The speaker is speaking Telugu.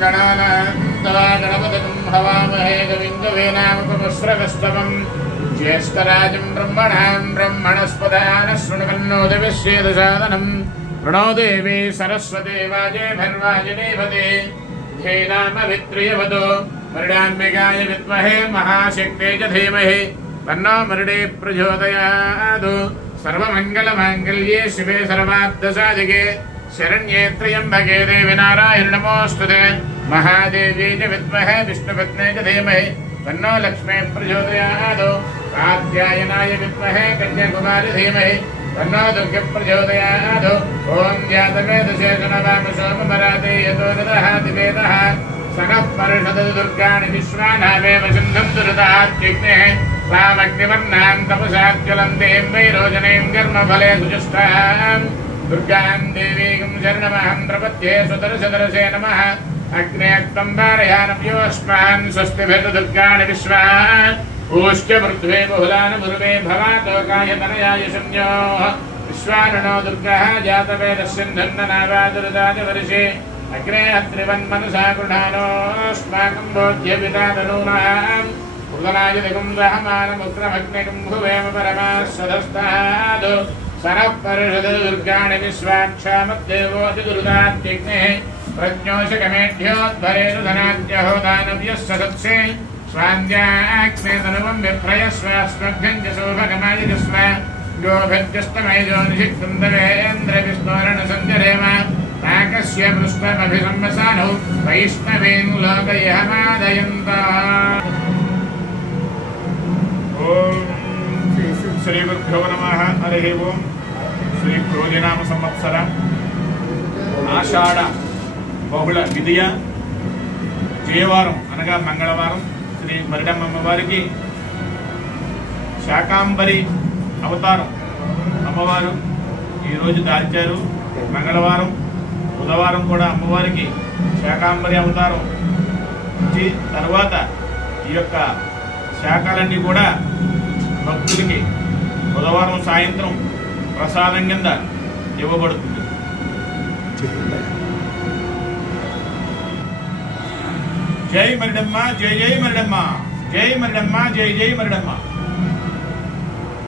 गणपतिं हवामहे कविं कवीनामुपमस्रवस्तवं ज्येष्ठराजं ब्रह्मणां ब्रह्मणस्पदान शृण्वन्नो दिवस्येदसादनं प्रणो देवी सरस्वती वाजेभिर्वाजिनीवते धेनामभित्रियवतो मृडाम्बिकाय विद्महे महाशक्त्यै च धीमहि तन्नो मृडे प्रचोदयात्। सर्वमङ्गलमाङ्गल्ये शिवे सर्वार्थसाधिके शरण्ये त्र्यम्बके देवी नारायणी नमोस्तुते महादेवी च विद्महे विष्णुपत्न्यै च धीमहि तन्नो लक्ष्मी प्रचोदयात्। कात्यायनाय विद्महे कन्याकुमारी धीमहि तन्नो दुर्गे प्रचोदयात्। ॐ जातवेदशेषणवामसोमपराते यतो ददहाति वेदः सनः परिषदति दुर्गाणि विश्वानावेव सिन्धुं दुरितात्युग्नेः तामग्निवर्णां तपसाज्ज्वलन्तीं वैरोचनीं कर्मफले सुजुष्टां दुर्गां देवीं शरणमहं प्रपद्ये सुतरसदरसे नमः। अग्ने त्वं वारयानव्योऽस्मान् स्वस्तिभिर्दुर्गाणि विश्वा ऊश्च पृथ्वी बहुलानमुर्वे भवातोकाय तनयाय शून्योः विश्वाननो दुर्गः जातवेदस्सिन्धन्ननावादुरितादिवर्षे अग्ने अत्रिवन्मनसा गृहाणोऽस्माकं बोध्यपितादनूनाम् उदनाय दिगुं रहमानमुग्रमग्निगुं भुवेम परमास्सदस्ताद् सरः परिषदति दुर्गाणि विश्वाक्षामद्देवोऽतिदुरितात्यग्निः प्रज्ञोषकमेढ्योद्भरेतु धनाद्यहो दानव्यः सदत्से स्वान्द्याग्ने तनुवं विप्रयस्वास्मभ्यं च शोभगमायजस्व गोभिर्जस्तमयजो निषिक्तं देवेन्द्रविष्णोरणसञ्जरेम ताकस्य पृष्ठमभिसंवसानौ वैष्णवीं लोकयमादयन्तः। ओम श्री गुरुभ्यो नमः। हरि ओम। श्री क्रोधिनाम संवत्सर आषाढ़ बहुళ విధియ జయవారం అనగా మంగళవారం శ్రీ మరిడమ్మ వారికి శాకాంబరి అవతారం అమ్మవారు ఈరోజు దాల్చారు. మంగళవారం బుధవారం కూడా అమ్మవారికి శాకాంబరి అవతారం ఇచ్చి తర్వాత ఈ యొక్క శాఖలన్నీ కూడా భక్తులకి బుధవారం సాయంత్రం ప్రసాదం కింద ఇవ్వబడుతుంది. జై మరిడమ్మ, జై జై మరిడమ్మ, జై మరిడమ్మ, జై జై మరిడమ్మ.